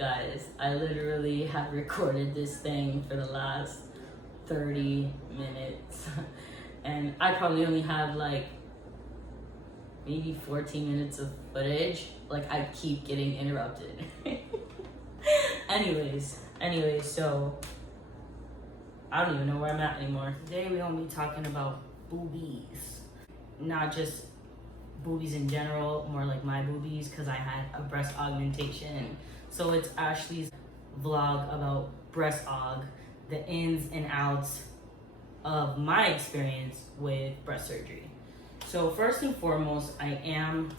Guys, I literally have recorded this thing for the last 30 minutes and I probably only have like maybe 14 minutes of footage. Like, I keep getting interrupted. anyways, so I don't even know where I'm at anymore. Today we're gonna be talking about boobies. Not just boobies in general, more like my boobies, because I had a breast augmentation. So it's Ashley's vlog about breast aug, the ins and outs of my experience with breast surgery. So first and foremost, I am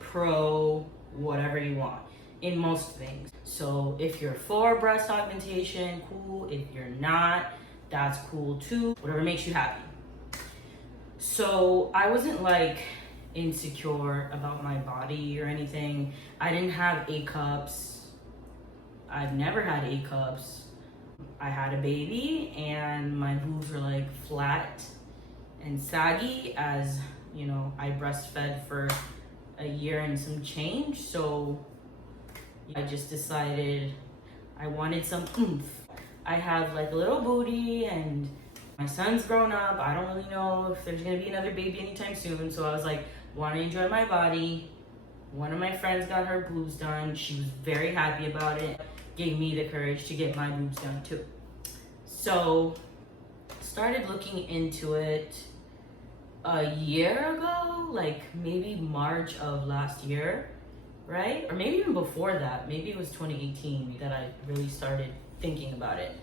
pro whatever you want in most things. So if you're for breast augmentation, cool. If you're not, that's cool too. Whatever makes you happy. So I wasn't like insecure about my body or anything. I didn't have A cups. I've never had A cups. I had a baby and my boobs were like flat and saggy, as you know, I breastfed for a year and some change. So I just decided I wanted some oomph. I have like a little booty and my son's grown up. I don't really know if there's gonna be another baby anytime soon. So I was like, want to enjoy my body. One of my friends got her boobs done. She was very happy about it. Gave me the courage to get my boobs done too. So started looking into it a year ago, like maybe March of last year, right? Or maybe even before that. Maybe it was 2018 that I really started thinking about it.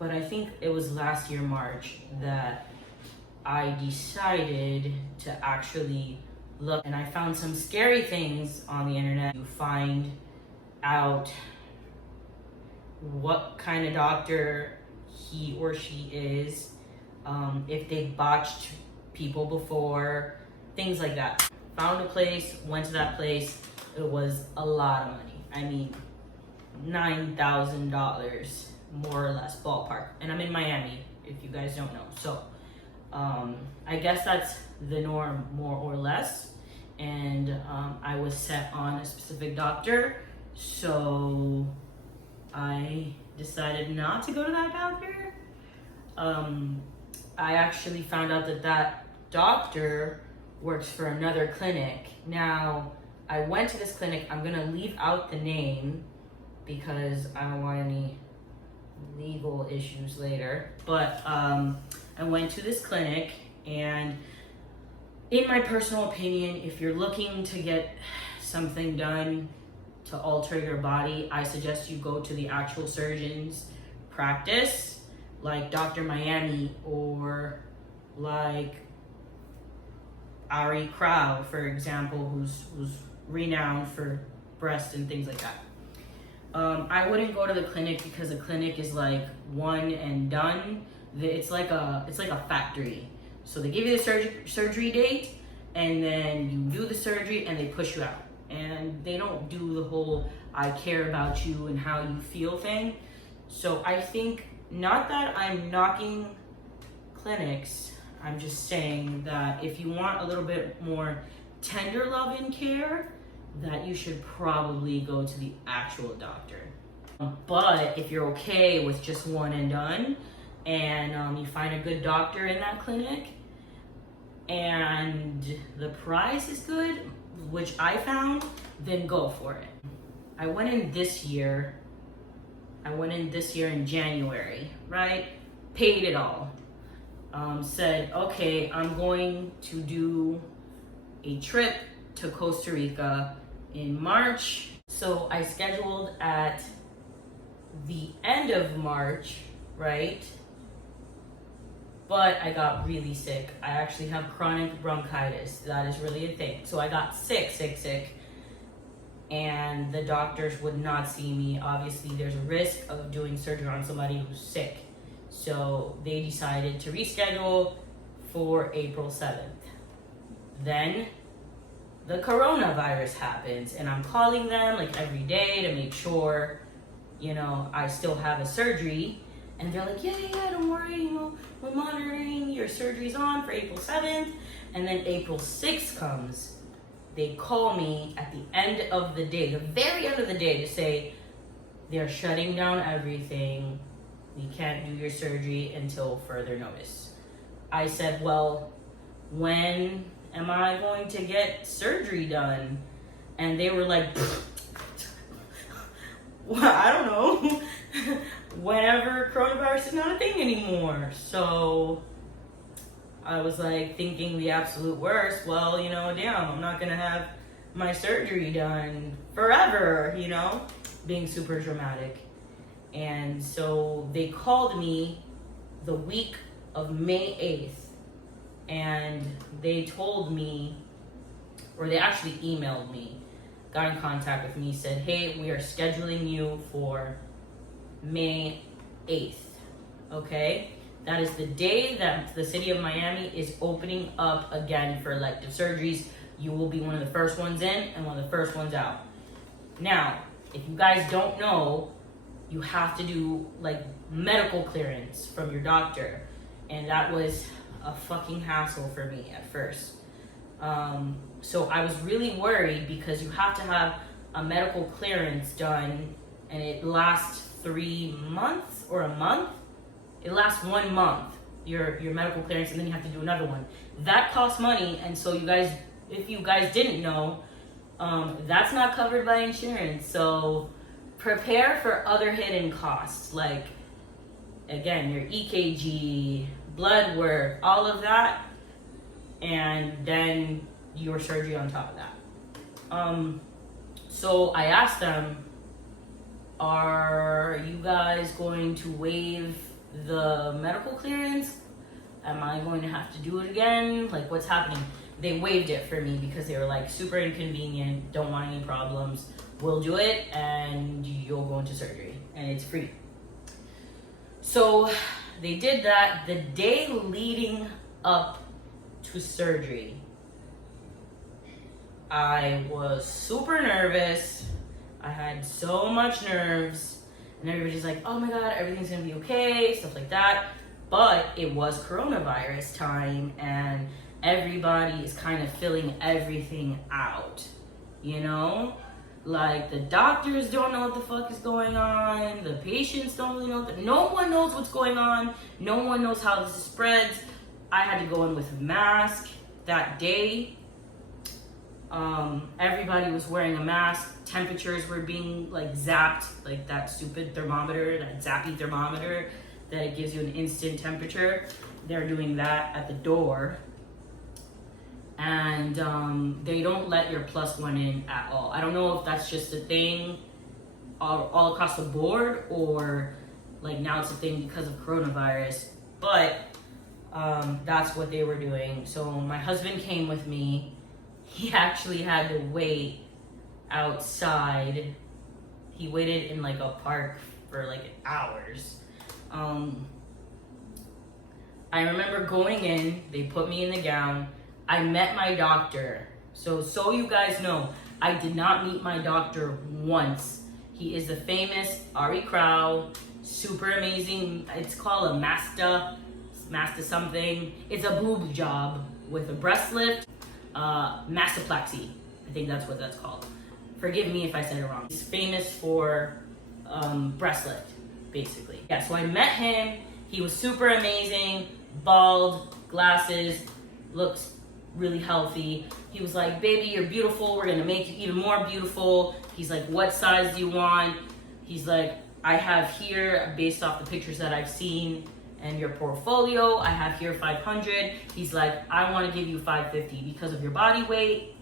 But I think it was last year, March, that I decided to actually look, and I found some scary things on the internet. You find out what kind of doctor he or she is, if they've botched people before, things like that. Found a place, went to that place. It was a lot of money. I mean, $9,000, more or less, ballpark. And I'm in Miami, if you guys don't know. So I guess that's the norm, more or less. And I was set on a specific doctor, so I decided not to go to that doctor. I actually found out that that doctor works for another clinic. Now, I went to this clinic. I'm gonna leave out the name because I don't want any legal issues later. But I went to this clinic, and in my personal opinion, if you're looking to get something done to alter your body, I suggest you go to the actual surgeon's practice, like Dr. Miami or like Ari Crow, for example, who's renowned for breasts and things like that. I wouldn't go to the clinic because the clinic is like one and done. It's like a factory. So they give you the surgery date, and then you do the surgery and they push you out. And they don't do the whole I care about you and how you feel thing. So I think, not that I'm knocking clinics, I'm just saying that if you want a little bit more tender love and care, that you should probably go to the actual doctor. But if you're okay with just one and done, and you find a good doctor in that clinic, and the price is good, which I found, then go for it. I went in this year in January, right? Paid it all. Said, okay, I'm going to do a trip to Costa Rica in March. So I scheduled at the end of March, right? But I got really sick. I actually have chronic bronchitis. That is really a thing. So I got sick. And the doctors would not see me. Obviously, there's a risk of doing surgery on somebody who's sick. So they decided to reschedule for April 7th. Then the coronavirus happens, and I'm calling them like every day to make sure, you know, I still have a surgery. And they're like, yeah, don't worry, you know, we're monitoring, your surgery's on for April 7th. And then April 6th comes. They call me at the end of the day, the very end of the day, to say, they're shutting down everything. You can't do your surgery until further notice. I said, well, when am I going to get surgery done? And they were like, well, I don't know. Whenever coronavirus is not a thing anymore. So I was like thinking the absolute worst. Well, damn, I'm not gonna have my surgery done forever, being super dramatic. And so they called me the week of May 8th, and they told me, or they actually emailed me, got in contact with me, said, hey, we are scheduling you for May 8th, okay? That is the day that the city of Miami is opening up again for elective surgeries. You will be one of the first ones in and one of the first ones out. Now, if you guys don't know, you have to do like medical clearance from your doctor. And that was a fucking hassle for me at first. So I was really worried because you have to have a medical clearance done, and it lasts 3 months or a month. It lasts 1 month, your medical clearance, and then you have to do another one. That costs money, and so you guys, if you guys didn't know, that's not covered by insurance. So prepare for other hidden costs, like, again, your EKG, blood work, all of that, and then your surgery on top of that. So I asked them, are you guys going to waive the medical clearance? Am I going to have to do it again? Like, what's happening? They waived it for me because they were like, super inconvenient, don't want any problems. We'll do it and you'll go into surgery and it's free. So they did that. The day leading up to surgery, I was super nervous. I had so much nerves, and everybody's like, oh my God, everything's gonna be okay, stuff like that. But it was coronavirus time, and everybody is kind of filling everything out, Like, the doctors don't know what the fuck is going on, the patients don't really know, no one knows what's going on, no one knows how this spreads. I had to go in with a mask that day. Everybody was wearing a mask. Temperatures were being like zapped, like that stupid thermometer, that zappy thermometer that it gives you an instant temperature. They're doing that at the door. And they don't let your +1 in at all. I don't know if that's just a thing all across the board, or like now it's a thing because of coronavirus, but that's what they were doing. So my husband came with me. He actually had to wait outside. He waited in like a park for like hours. I remember going in, they put me in the gown. I met my doctor. So you guys know, I did not meet my doctor once. He is the famous Ari Crow, super amazing. It's called a masta something. It's a boob job with a breast lift. Mastoplasty, I think that's what that's called. Forgive me if I said it wrong. He's famous for breast lift, basically. Yeah, so I met him. He was super amazing, bald, glasses, looks really healthy. He was like, baby, you're beautiful. We're gonna make you even more beautiful. He's like, what size do you want? He's like, I have here, based off the pictures that I've seen and your portfolio, I have here 500. He's like, I want to give you 550 because of your body weight.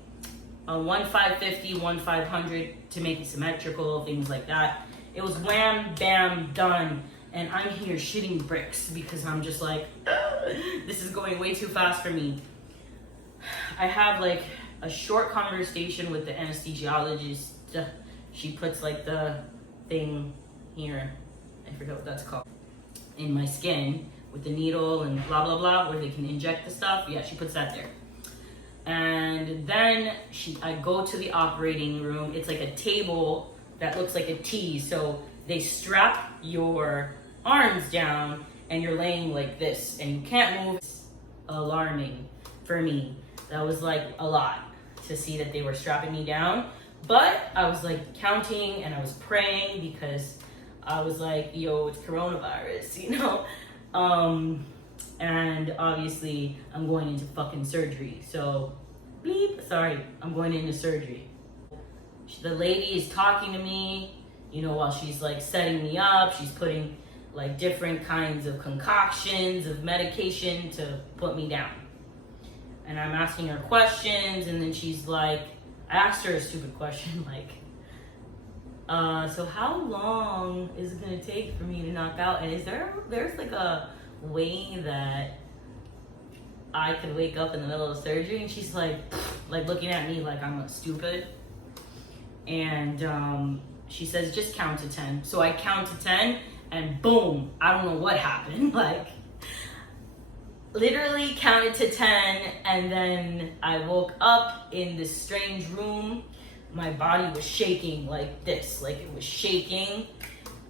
One 550, one 500 to make it symmetrical, things like that. It was wham, bam, done. And I'm here shitting bricks because I'm just like, this is going way too fast for me. I have like a short conversation with the anesthesiologist. She puts like the thing here, I forget what that's called, in my skin with the needle and blah blah blah, where they can inject the stuff. Yeah, she puts that there. And then I go to the operating room. It's like a table that looks like a T. So they strap your arms down and you're laying like this and you can't move. It's alarming for me. That was like a lot to see that they were strapping me down. But I was like counting and I was praying because I was like, yo, it's coronavirus, you know? And obviously I'm going into fucking surgery. So, bleep, sorry, I'm going into surgery. The lady is talking to me, you know, while she's like setting me up. She's putting like different kinds of concoctions of medication to put me down. And I'm asking her questions, and then she's like, I asked her a stupid question, like, so how long is it gonna take for me to knock out? And there's like a way that I could wake up in the middle of surgery? And she's like looking at me like I'm stupid. And she says, just count to 10. So I count to 10, and boom, I don't know what happened. Like, literally counted to 10, and then I woke up in this strange room. My body was shaking like this, like it was shaking.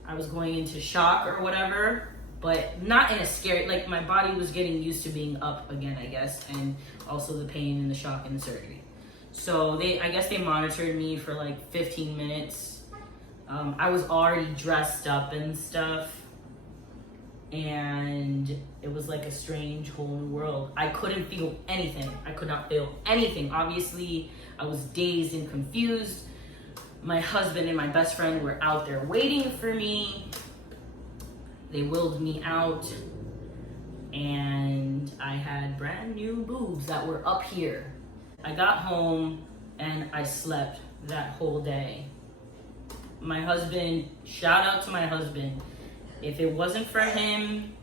I was going into shock or whatever, but not in a scary, like my body was getting used to being up again, I guess, and also the pain and the shock and the surgery. So I guess they monitored me for like 15 minutes. I was already dressed up and stuff, and it was like a strange whole new world. I couldn't feel anything. I could not feel anything. Obviously, I was dazed and confused. My husband and my best friend were out there waiting for me. They willed me out, and I had brand new boobs that were up here. I got home and I slept that whole day. My husband, shout out to my husband. If it wasn't for him,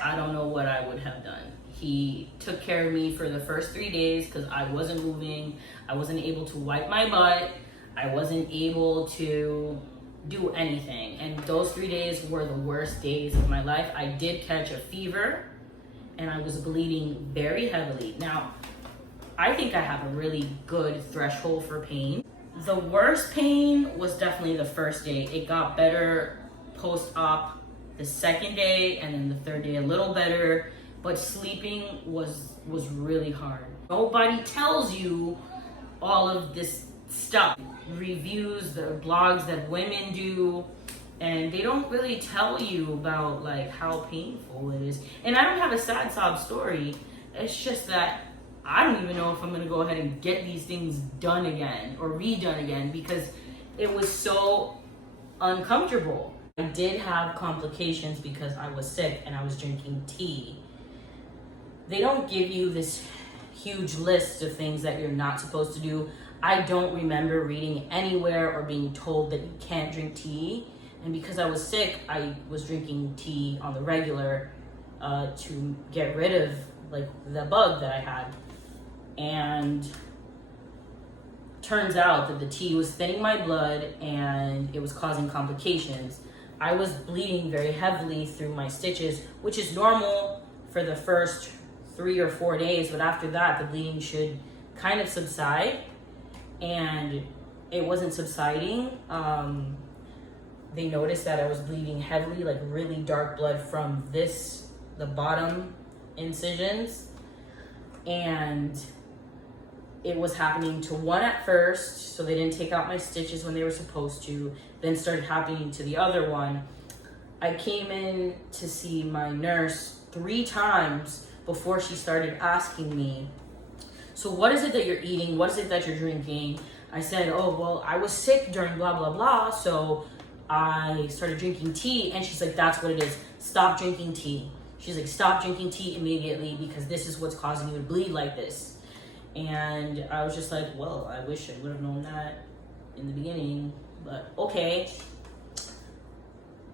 I don't know what I would have done. He took care of me for the first 3 days because I wasn't moving. I wasn't able to wipe my butt. I wasn't able to do anything. And those 3 days were the worst days of my life. I did catch a fever and I was bleeding very heavily. Now, I think I have a really good threshold for pain. The worst pain was definitely the first day. It got better post-op the second day, and then the third day a little better, but sleeping was really hard. Nobody tells you all of this stuff. Reviews, the blogs that women do, and they don't really tell you about like how painful it is. And I don't have a sad sob story. It's just that I don't even know if I'm gonna go ahead and get these things done again or redone again because it was so uncomfortable. I did have complications because I was sick and I was drinking tea. They don't give you this huge list of things that you're not supposed to do. I don't remember reading anywhere or being told that you can't drink tea. And because I was sick, I was drinking tea on the regular to get rid of like the bug that I had. And turns out that the tea was thinning my blood and it was causing complications. I was bleeding very heavily through my stitches, which is normal for the first 3 or 4 days, but after that, the bleeding should kind of subside, and it wasn't subsiding. They noticed that I was bleeding heavily, like really dark blood from the bottom incisions, and it was happening to one at first, so they didn't take out my stitches when they were supposed to, then started happening to the other one. I came in to see my nurse 3 times before she started asking me, so what is it that you're eating? What is it that you're drinking? I said, oh, well, I was sick during blah, blah, blah, so I started drinking tea. And she's like, that's what it is. Stop drinking tea. She's like, stop drinking tea immediately because this is what's causing you to bleed like this. And I was just like, well, I wish I would have known that in the beginning, but okay.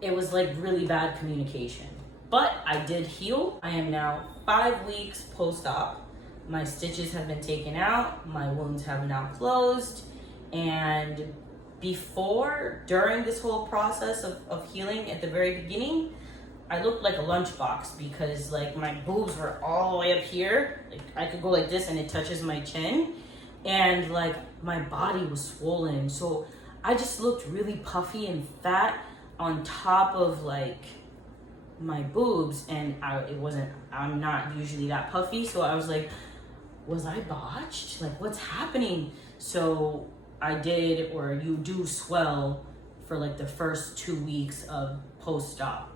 It was like really bad communication, but I did heal. I am now 5 weeks post-op. My stitches have been taken out. My wounds have now closed. And during this whole process of healing at the very beginning, I looked like a lunchbox because like my boobs were all the way up here. Like I could go like this and it touches my chin, and like my body was swollen. So I just looked really puffy and fat on top of like my boobs, and I'm not usually that puffy. So I was like, was I botched? Like what's happening? So I did, or you do swell for like the first 2 weeks of post-op.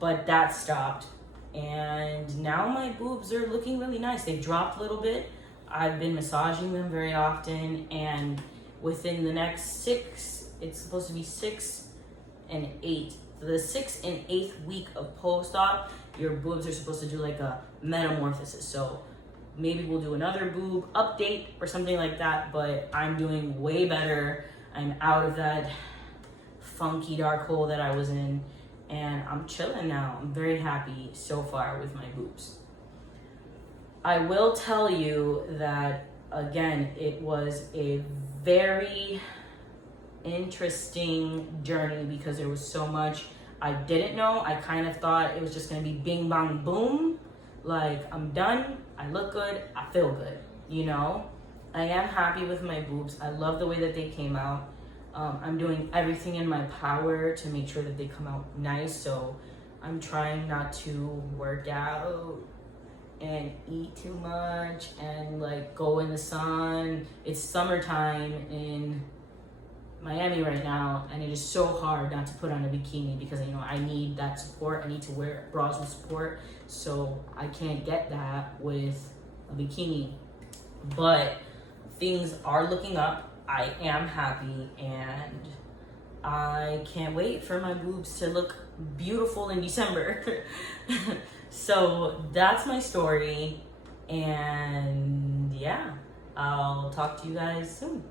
But that stopped. And now my boobs are looking really nice. They've dropped a little bit. I've been massaging them very often. And within the next it's supposed to be 6 and 8. The 6th and 8th week of post-op, your boobs are supposed to do like a metamorphosis. So maybe we'll do another boob update or something like that, but I'm doing way better. I'm out of that funky dark hole that I was in, and I'm chilling now. I'm very happy so far with my boobs. I will tell you that, again, it was a very interesting journey because there was so much I didn't know. I kind of thought it was just gonna be bing bang boom, like I'm done, I look good, I feel good, you know? I am happy with my boobs. I love the way that they came out. I'm doing everything in my power to make sure that they come out nice, so I'm trying not to work out and eat too much and like go in the sun. It's summertime in Miami right now, and it is so hard not to put on a bikini because, you know, I need that support. I need to wear bras with support, so I can't get that with a bikini. But things are looking up. I am happy, and I can't wait for my boobs to look beautiful in December. So that's my story, and yeah, I'll talk to you guys soon.